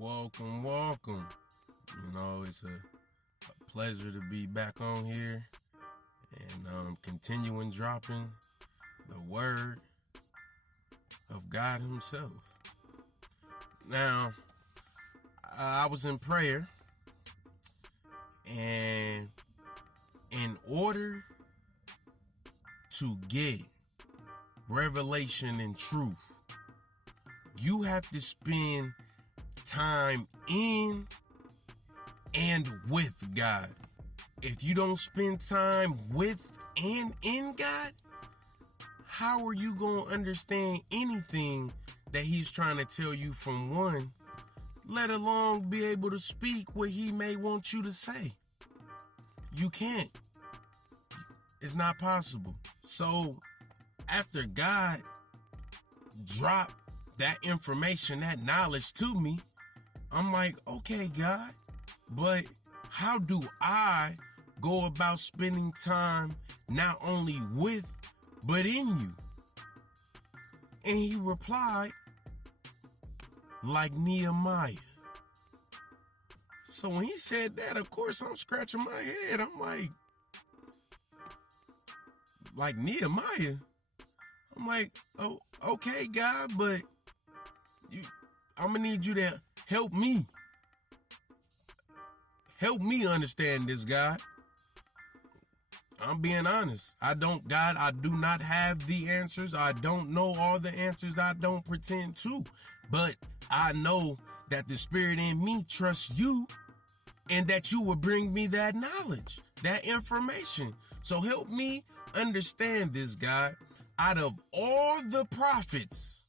Welcome, welcome. It's a pleasure to be back on here and continuing dropping the word of God Himself. Now, I was in prayer, and in order to get revelation and truth, you have to spend time in and with God. If you don't spend time with and in God, how are you going to understand anything that He's trying to tell you from one, let alone be able to speak what He may want you to say? You can't. It's not possible. So after God dropped that information, that knowledge to me, I'm like, okay, God, but how do I go about spending time not only with, but in you? And He replied, like Nehemiah. So when He said that, of course, I'm scratching my head. I'm like Nehemiah? I'm like, oh, okay, God, but I'm gonna need you to help me. Help me understand this, God. I'm being honest. I do not have the answers. I don't know all the answers. I don't pretend to. But I know that the Spirit in me trusts you and that you will bring me that knowledge, that information. So help me understand this, God. Out of all the prophets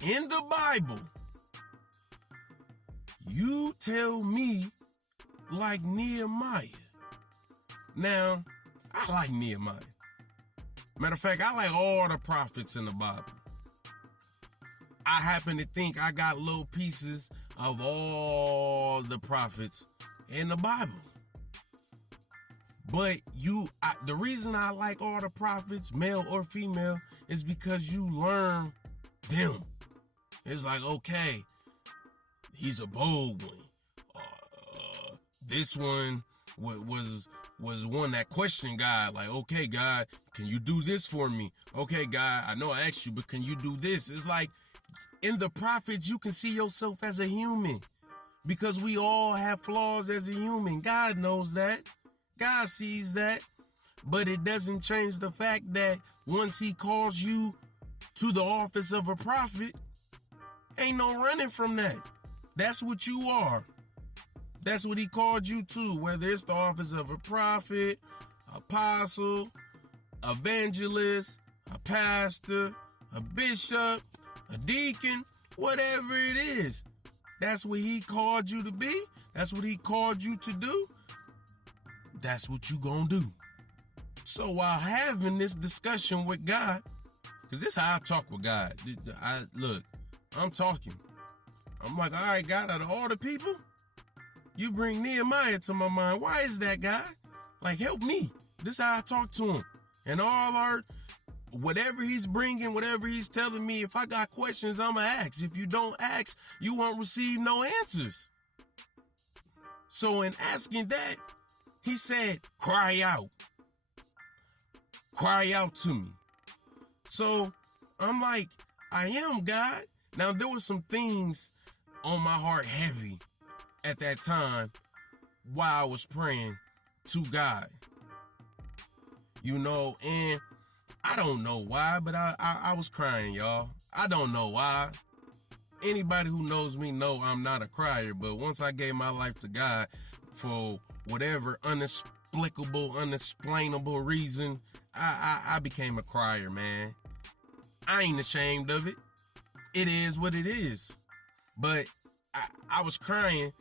in the Bible, you tell me like Nehemiah. Now, I like Nehemiah. Matter of fact, I like all the prophets in the Bible. I happen to think I got little pieces of all the prophets in the Bible. But the reason I like all the prophets, male or female, is because you learn them. It's like, okay, he's a bold one. This one was one that questioned God. Like, okay, God, can you do this for me? Okay, God, I know I asked you, but can you do this? It's like in the prophets, you can see yourself as a human because we all have flaws as a human. God knows that. God sees that. But it doesn't change the fact that once He calls you to the office of a prophet, ain't no running from that. That's what you are. That's what He called you to, whether it's the office of a prophet, apostle, evangelist, a pastor, a bishop, a deacon, whatever it is. That's what He called you to be. That's what He called you to do. That's what you gonna do. So while having this discussion with God, because this is how I talk with God. I'm talking. I'm like, all right, God, out of all the people, you bring Nehemiah to my mind. Why is that, God? Like, help me. This is how I talk to Him. And whatever He's bringing, whatever He's telling me, if I got questions, I'm going to ask. If you don't ask, you won't receive no answers. So in asking that, He said, cry out. Cry out to me. So I'm like, I am, God. Now, there were some things on my heart heavy at that time while I was praying to God. And I don't know why, but I was crying, y'all. I don't know why. Anybody who knows me know I'm not a crier, but once I gave my life to God for whatever inexplicable, unexplainable reason, I became a crier, man. I ain't ashamed of it. It is what it is. But I was crying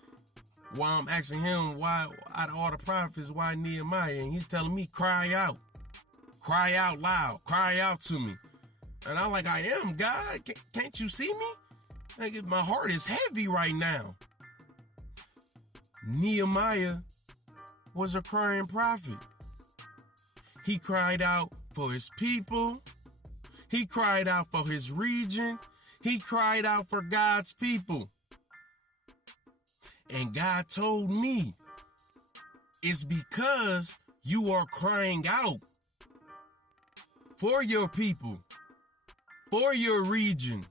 while I'm asking Him why, out of all the prophets, why Nehemiah? And He's telling me, cry out loud, cry out to me. And I'm like, I am, God. Can't you see me? Like, my heart is heavy right now. Nehemiah was a crying prophet. He cried out for his people. He cried out for his region. He cried out for God's people. And God told me it's because you are crying out for your people, for your region,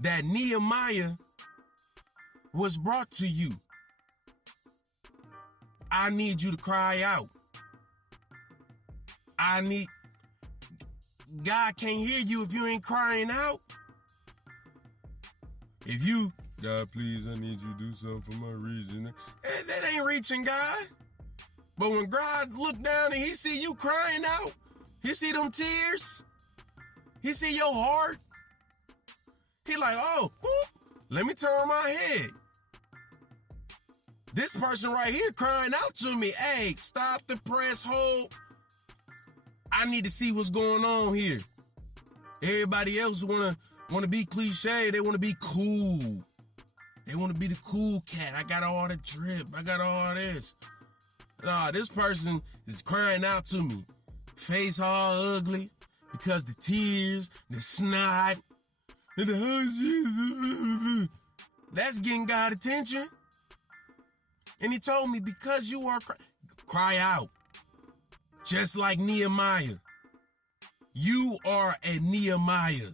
that Nehemiah was brought to you. I need you to cry out. God can't hear you if you ain't crying out. If you, God, please, I need you to do something for my region. That ain't reaching God. But when God look down and he see you crying out, he see them tears, he see your heart, he like, oh, whoop, let me turn my head. This person right here crying out to me, hey, stop the press, hold. I need to see what's going on here. Everybody else wanna be cliche. They wanna be cool. They wanna be the cool cat. I got all the drip. I got all this. Nah, this person is crying out to me. Face all ugly because the tears, the snot, and the that's getting God attention. And he told me, because you are cry out. Just like Nehemiah. You are a Nehemiah.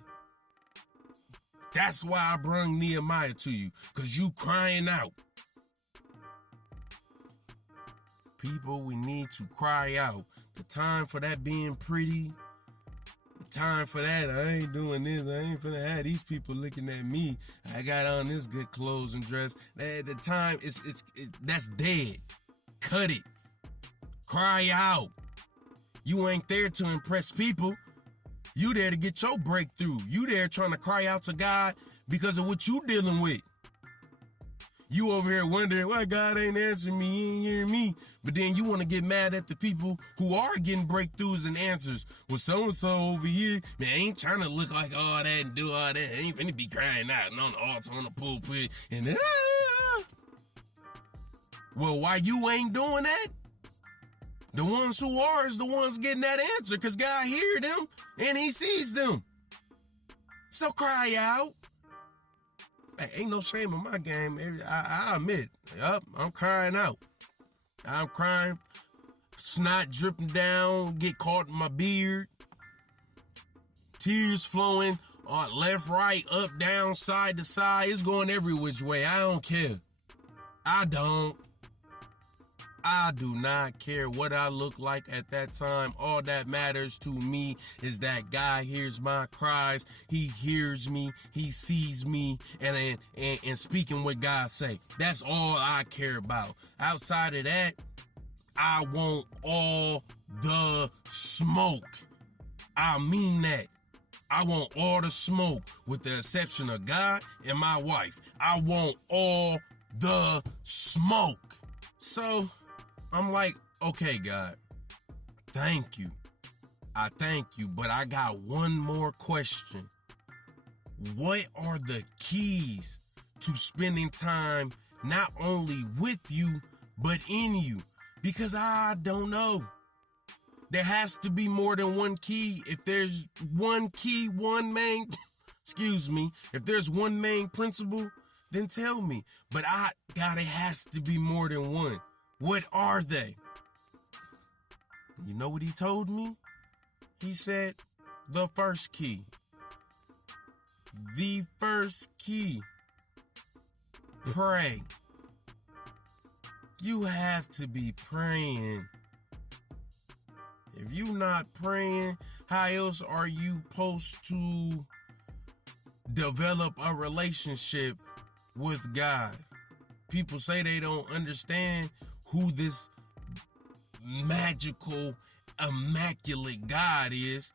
That's why I brung Nehemiah to you, because you crying out. People, we need to cry out. The time for that being pretty, the time for that, I ain't doing this, I ain't finna have these people looking at me. I got on this good clothes and dress. The time, that's dead. Cut it. Cry out. You ain't there to impress people. You there to get your breakthrough. You there trying to cry out to God because of what you dealing with. You over here wondering why God ain't answering me, he ain't hearing me. But then you want to get mad at the people who are getting breakthroughs and answers. Well, so-and-so over here, man, ain't trying to look like all that and do all that. Ain't finna be crying out and on the altar, on the pulpit. And well, why you ain't doing that? The ones who are is the ones getting that answer, because God hears them and he sees them. So cry out. Hey, ain't no shame in my game. I admit, yup, I'm crying out. I'm crying, snot dripping down, get caught in my beard, tears flowing left, right, up, down, side to side. It's going every which way. I don't care. I do not care what I look like at that time. All that matters to me is that God hears my cries. He hears me. He sees me. And speaking what God say. That's all I care about. Outside of that, I want all the smoke. I mean that. I want all the smoke, with the exception of God and my wife. I want all the smoke. So I'm like, okay, God, thank you. I thank you, but I got one more question. What are the keys to spending time not only with you, but in you? Because I don't know. There has to be more than one key. If there's one key, if there's one main principle, then tell me. But it has to be more than one. What are they? You know what he told me? He said, the first key. The first key. Pray. You have to be praying. If you not praying, how else are you supposed to develop a relationship with God? People say they don't understand who this magical, immaculate God is.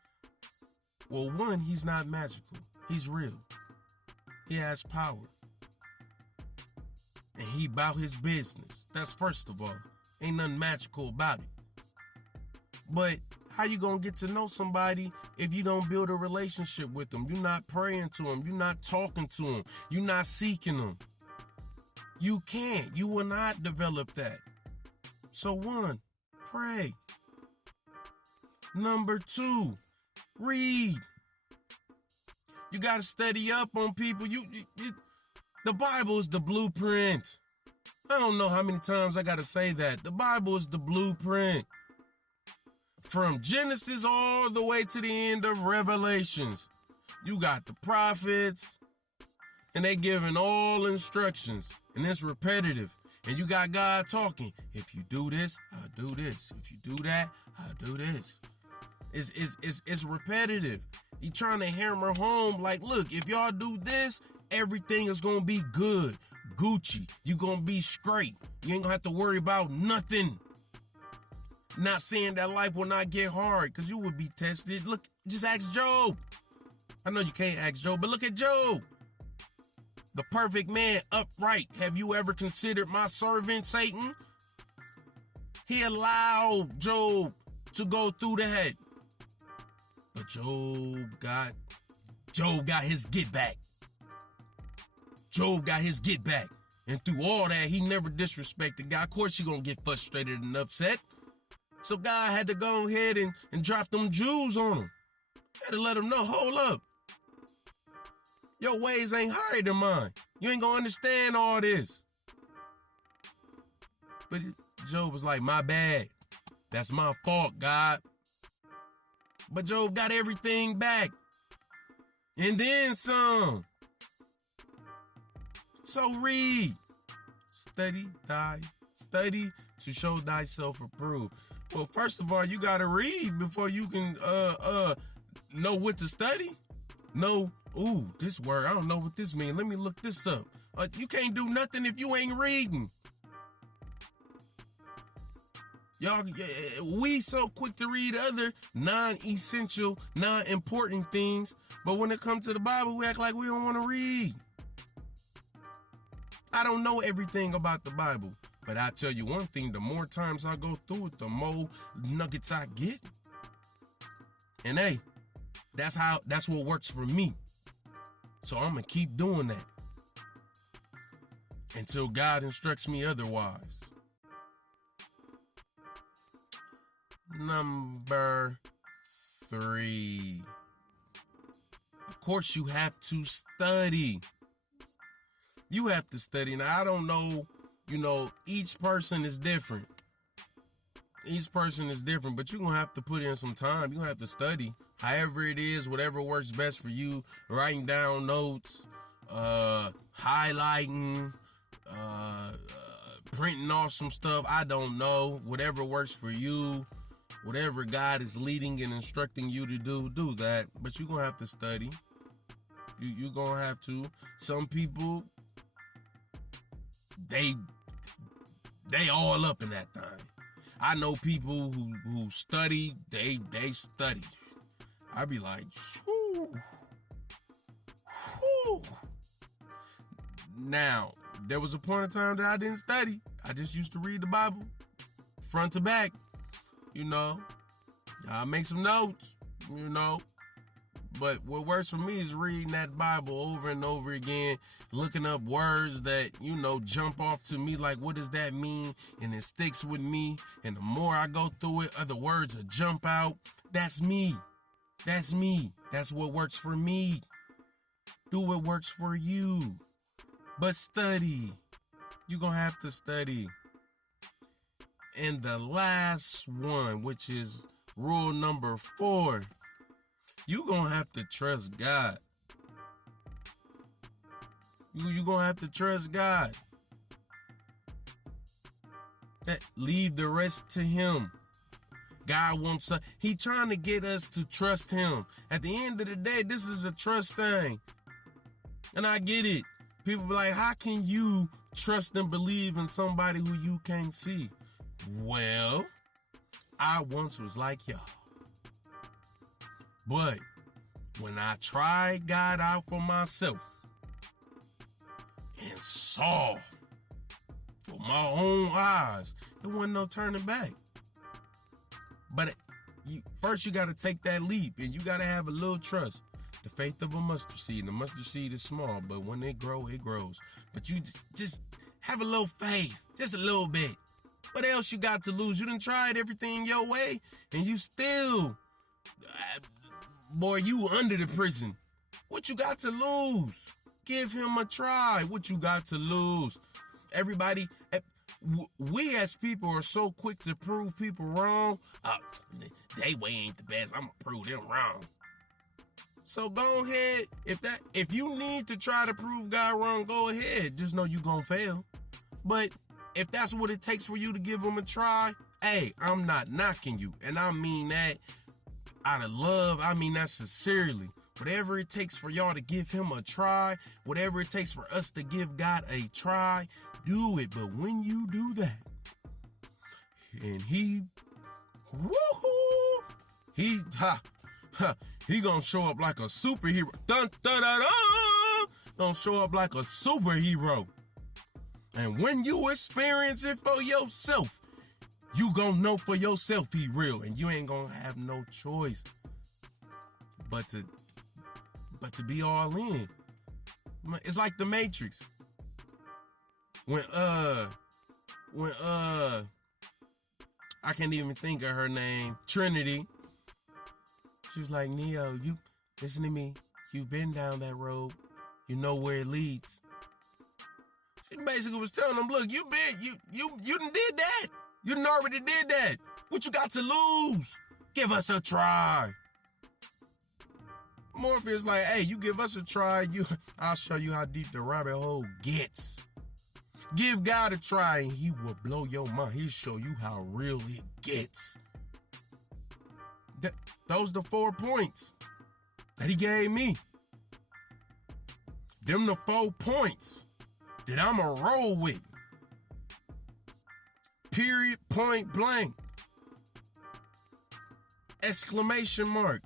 Well, one, he's not magical. He's real. He has power. And he about his business. That's first of all. Ain't nothing magical about it. But how you gonna get to know somebody if you don't build a relationship with them? You're not praying to them. You're not talking to them. You're not seeking them. You can't. You will not develop that. So one, pray. Number two, read. You gotta study up on people. The Bible is the blueprint. I don't know how many times I got to say that. The Bible is the blueprint. From Genesis all the way to the end of Revelations. You got the prophets, and they giving all instructions, and it's repetitive. And you got God talking. If you do this, I'll do this. If you do that, I'll do this. It's repetitive. He trying to hammer home, like, look, if y'all do this, everything is going to be good. Gucci. You going to be straight. You ain't going to have to worry about nothing. Not saying that life will not get hard, because you will be tested. Look, just ask Job. I know you can't ask Job, but look at Job. The perfect man, upright. Have you ever considered my servant Satan? He allowed Job to go through the head. But Job got his get back. Job got his get back. And through all that, he never disrespected God. Of course, you're going to get frustrated and upset. So God had to go ahead and drop them Jews on him. Had to let him know, hold up. Your ways ain't higher than mine. You ain't gonna understand all this. But Job was like, my bad. That's my fault, God. But Job got everything back. And then some. So read. Study to show thyself approved. Well, first of all, you gotta read before you can know what to study. Know, ooh, this word, I don't know what this means. Let me look this up. You can't do nothing if you ain't reading. Y'all, we so quick to read other non-essential, non-important things, but when it comes to the Bible, we act like we don't want to read. I don't know everything about the Bible, but I tell you one thing, the more times I go through it, the more nuggets I get. And hey, that's what works for me. So I'm gonna keep doing that until God instructs me otherwise. Number 3. Of course, you have to study. You have to study. Now, I don't know, each person is different. Each person is different, but you're going to have to put in some time. You're going to have to study. However it is, whatever works best for you, writing down notes, highlighting, printing off some stuff. I don't know. Whatever works for you, whatever God is leading and instructing you to do that. But you're going to have to study. You're going to have to. Some people, they all up in that thing. I know people who study, they study. I be like, whew. Now, there was a point in time that I didn't study. I just used to read the Bible front to back, I make some notes, But what works for me is reading that Bible over and over again, looking up words that, jump off to me, like, what does that mean? And it sticks with me. And the more I go through it, other words will jump out. That's me. That's me. That's what works for me. Do what works for you. But study. You're going to have to study. And the last one, which is rule number 4, you're going to have to trust God. You're going to have to trust God. Leave the rest to Him. God wants us. He's trying to get us to trust Him. At the end of the day, this is a trust thing. And I get it. People be like, how can you trust and believe in somebody who you can't see? Well, I once was like y'all. But when I tried God out for myself and saw for my own eyes, there wasn't no turning back. But first you got to take that leap, and you got to have a little trust. The faith of a mustard seed. And the mustard seed is small, but when it grows, it grows. But you just have a little faith, just a little bit. What else you got to lose? You done tried everything your way, and you still, boy, you under the prison. What you got to lose? Give him a try. What you got to lose? Everybody, we as people are so quick to prove people wrong. They way ain't the best. I'm gonna prove them wrong. So go ahead. If you need to try to prove God wrong, go ahead. Just know you gonna fail. But if that's what it takes for you to give him a try, hey, I'm not knocking you. And I mean that out of love. I mean that sincerely. Whatever it takes for y'all to give him a try, whatever it takes for us to give God a try, do it. But when you do that, and he gonna show up like a superhero. Dun, dun, dun, dun, gonna show up like a superhero. And when you experience it for yourself, you gonna know for yourself he real. And you ain't gonna have no choice but to be all in. It's like the Matrix. When I can't even think of her name, Trinity. She was like, Neo, you listen to me. You've been down that road. You know where it leads. She basically was telling him, look, you done did that. You done already did that. What you got to lose? Give us a try. Morpheus like, hey, you give us a try, I'll show you how deep the rabbit hole gets. Give God a try and he will blow your mind. He'll show you how real it gets. Those the 4 points that he gave me. Them the 4 points that I'ma roll with. Period, point blank. Exclamation mark.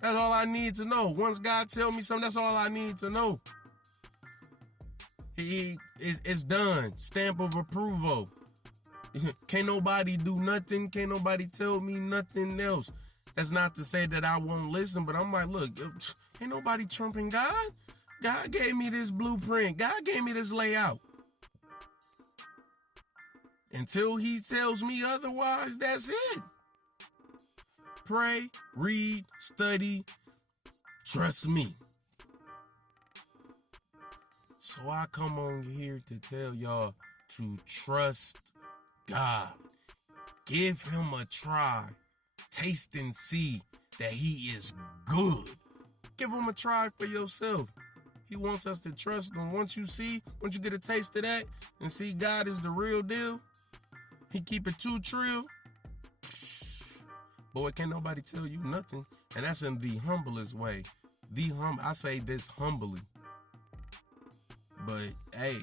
That's all I need to know. Once God tell me something, that's all I need to know. It's done. Stamp of approval. Can't nobody do nothing. Can't nobody tell me nothing else. That's not to say that I won't listen, but I'm like, look, ain't nobody trumping God. God gave me this blueprint. God gave me this layout. Until he tells me otherwise, that's it. Pray, read, study, trust me. So I come on here to tell y'all to trust God. Give him a try. Taste and see that he is good. Give him a try for yourself. He wants us to trust him. Once you get a taste of that and see God is the real deal, he keep it too trill. Boy, can't nobody tell you nothing. And that's in the humblest way. I say this humbly. But hey,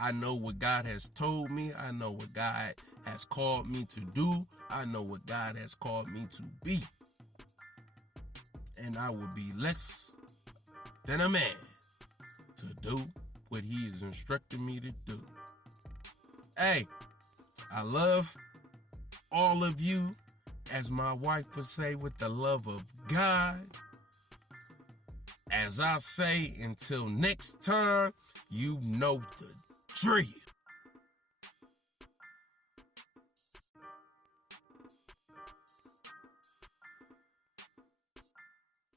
I know what God has told me. I know what God has called me to do. I know what God has called me to be. And I would be less than a man to do what he is instructing me to do. Hey, I love all of you. As my wife would say, with the love of God. As I say, until next time, you know the drill.